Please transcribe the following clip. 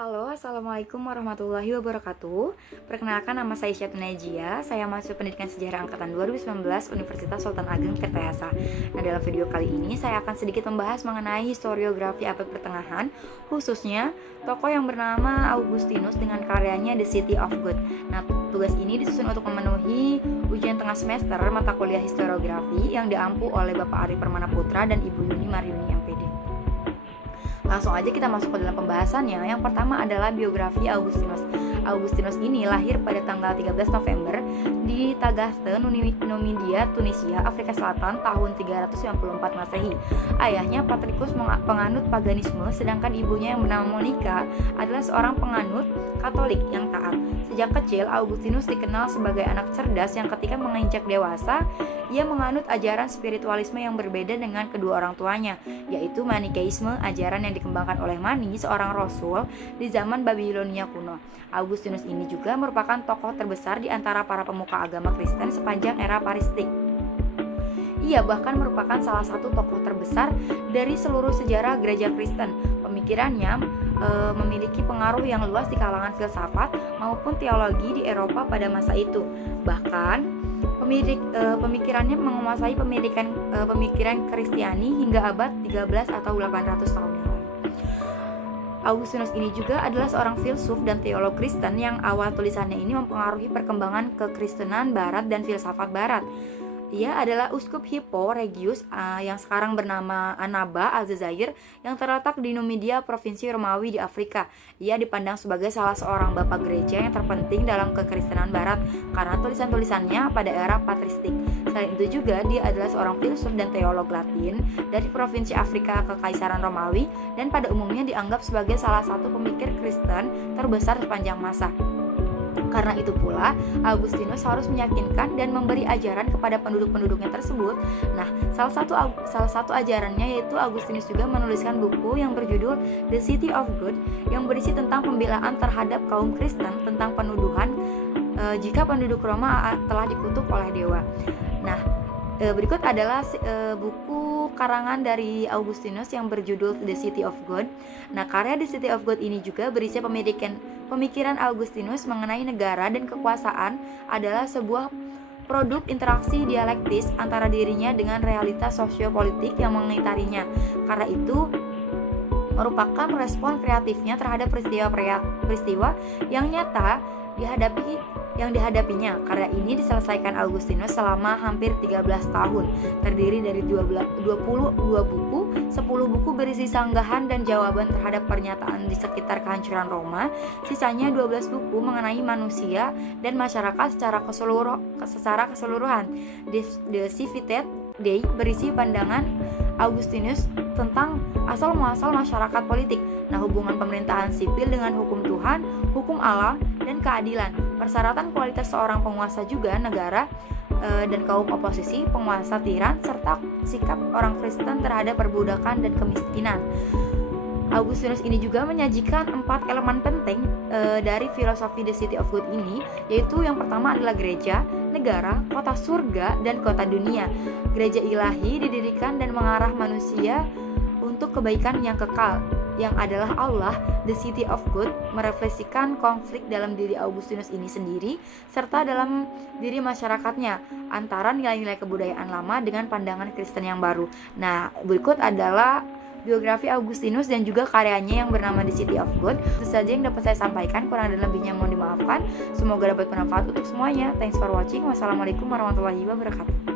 Halo, Assalamualaikum warahmatullahi wabarakatuh. Perkenalkan, nama saya Syatun Najia. Saya mahasiswa Pendidikan Sejarah Angkatan 2019 Universitas Sultan Ageng Tirtayasa. Nah, dalam video kali ini saya akan sedikit membahas mengenai historiografi abad pertengahan, khususnya tokoh yang bernama Augustinus dengan karyanya The City of God. Nah, tugas ini disusun untuk memenuhi ujian tengah semester mata kuliah historiografi yang diampu oleh Bapak Ari Permana Putra dan Ibu Yuni Maryuni MPD. Langsung aja kita masuk ke dalam pembahasannya. Yang pertama adalah biografi Augustinus. Augustinus ini lahir pada tanggal 13 November di Tagaste, Numidia, Tunisia, Afrika Selatan tahun 394 Masehi. Ayahnya Patricus penganut paganisme, sedangkan ibunya yang bernama Monica adalah seorang penganut Katolik yang taat. Sejak kecil, Augustinus dikenal sebagai anak cerdas yang ketika menginjak dewasa, ia menganut ajaran spiritualisme yang berbeda dengan kedua orang tuanya, yaitu Manikeisme, ajaran yang dikembangkan oleh Mani, seorang rasul di zaman Babilonia kuno. Augustinus ini juga merupakan tokoh terbesar di antara para pemuka agama Kristen sepanjang era patristik. Ia bahkan merupakan salah satu tokoh terbesar dari seluruh sejarah gereja Kristen. Pemikirannya memiliki pengaruh yang luas di kalangan filsafat maupun teologi di Eropa pada masa itu. Bahkan pemikirannya menguasai pemikiran Kristiani hingga abad 13 atau 800 tahun yang lalu. Augustinus ini juga adalah seorang filsuf dan teolog Kristen yang awal tulisannya ini mempengaruhi perkembangan kekristenan Barat dan filsafat Barat. Ia adalah Uskup Hippo Regius yang sekarang bernama Annaba Aljazair yang terletak di Numidia, Provinsi Romawi di Afrika. Ia dipandang sebagai salah seorang bapak gereja yang terpenting dalam kekristenan Barat karena tulisan-tulisannya pada era patristik. Selain itu juga dia adalah seorang filsuf dan teolog Latin dari Provinsi Afrika Kekaisaran Romawi dan pada umumnya dianggap sebagai salah satu pemikir Kristen terbesar sepanjang masa. Karena itu pula, Augustinus harus meyakinkan dan memberi ajaran kepada penduduk-penduduknya tersebut. Nah, salah satu ajarannya yaitu Augustinus juga menuliskan buku yang berjudul The City of God yang berisi tentang pembelaan terhadap kaum Kristen tentang penuduhan jika penduduk Roma telah dikutuk oleh dewa. Nah, berikut adalah buku karangan dari Augustinus yang berjudul The City of God. Nah, karya The City of God ini juga berisi pemikiran Augustinus mengenai negara dan kekuasaan adalah sebuah produk interaksi dialektis antara dirinya dengan realitas sosiopolitik yang mengitarinya. Karena itu merupakan respon kreatifnya terhadap peristiwa yang nyata dihadapinya. Karya ini diselesaikan Augustinus selama hampir 13 tahun, terdiri dari 22 buku, 10 buku berisi sanggahan dan jawaban terhadap pernyataan di sekitar kehancuran Roma, sisanya 12 buku mengenai manusia dan masyarakat secara keseluruhan. The Civitate Dei berisi pandangan Augustinus tentang asal-muasal masyarakat politik, hubungan pemerintahan sipil dengan hukum Tuhan, hukum alam, dan keadilan, persyaratan kualitas seorang penguasa juga negara dan kaum oposisi, penguasa tiran, serta sikap orang Kristen terhadap perbudakan dan kemiskinan. Augustinus ini juga menyajikan 4 elemen penting dari filosofi The City of God ini, yaitu yang pertama adalah gereja, negara, kota surga, dan kota dunia. Gereja ilahi didirikan dan mengarah manusia untuk kebaikan yang kekal, yang adalah Allah. The City of God merefleksikan konflik dalam diri Augustinus ini sendiri serta dalam diri masyarakatnya antara nilai-nilai kebudayaan lama dengan pandangan Kristen yang baru. Nah, berikut adalah biografi Augustinus dan juga karyanya yang bernama The City of God. Itu saja yang dapat saya sampaikan, kurang dan lebihnya mohon dimaafkan. Semoga dapat bermanfaat untuk semuanya. Thanks for watching. Wassalamualaikum warahmatullahi wabarakatuh.